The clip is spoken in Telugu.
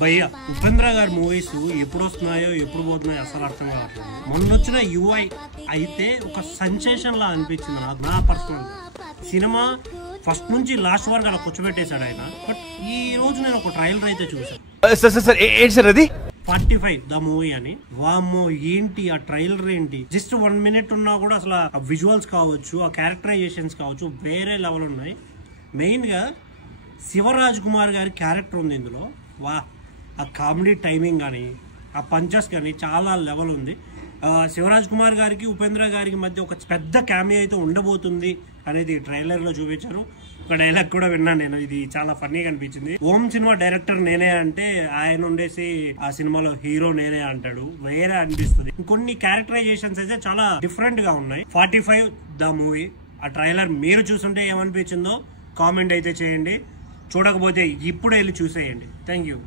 భయ్య ఉపేంద్ర గారి మూవీస్ ఎప్పుడు వస్తున్నాయో ఎప్పుడు పోతున్నాయో అసలు అర్థం కావట్లేదు. మొన్న వచ్చిన యుఐ అయితే ఒక సెన్సేషన్ లా అనిపించింది నా పర్సనల్. సినిమా ఫస్ట్ నుంచి లాస్ట్ వరకు అలా కూర్చోబెట్టేశాడు ఆయన. బట్ ఈ రోజు నేను ఒక ట్రైలర్ అయితే చూసాను, 45 ద మూవీ అని. వామ్మో ఏంటి ఆ ట్రైలర్ ఏంటి, జస్ట్ 1 minute ఉన్నా కూడా అసలు ఆ విజువల్స్ కావచ్చు, ఆ క్యారెక్టరైజేషన్స్ కావచ్చు, వేరే లెవెల్ ఉన్నాయి. మెయిన్ గా శివరాజ్ కుమార్ గారి క్యారెక్టర్ ఉంది ఇందులో. వా, ఆ కామెడీ టైమింగ్ కానీ, ఆ పంచెస్ కానీ చాలా లెవెల్ ఉంది. శివరాజ్ కుమార్ గారికి ఉపేంద్ర గారికి మధ్య ఒక పెద్ద క్యామియో అయితే ఉండబోతుంది అనేది ట్రైలర్ లో చూపించారు. ఒక డైలాగ్ కూడా విన్నాను నేను, ఇది చాలా ఫన్నీగా అనిపించింది. ఓం సినిమా డైరెక్టర్ నేనే అంటే ఆయన ఉండేసి ఆ సినిమాలో హీరో నేనే అంటాడు, వేరే అనిపిస్తుంది. కొన్ని క్యారెక్టరైజేషన్స్ అయితే చాలా డిఫరెంట్ గా ఉన్నాయి. 45 ద మూవీ ఆ ట్రైలర్ మీరు చూసుంటే ఏమనిపించిందో కామెంట్ అయితే చేయండి. చూడకపోతే ఇప్పుడు వెళ్ళి చూసేయండి. Thank you.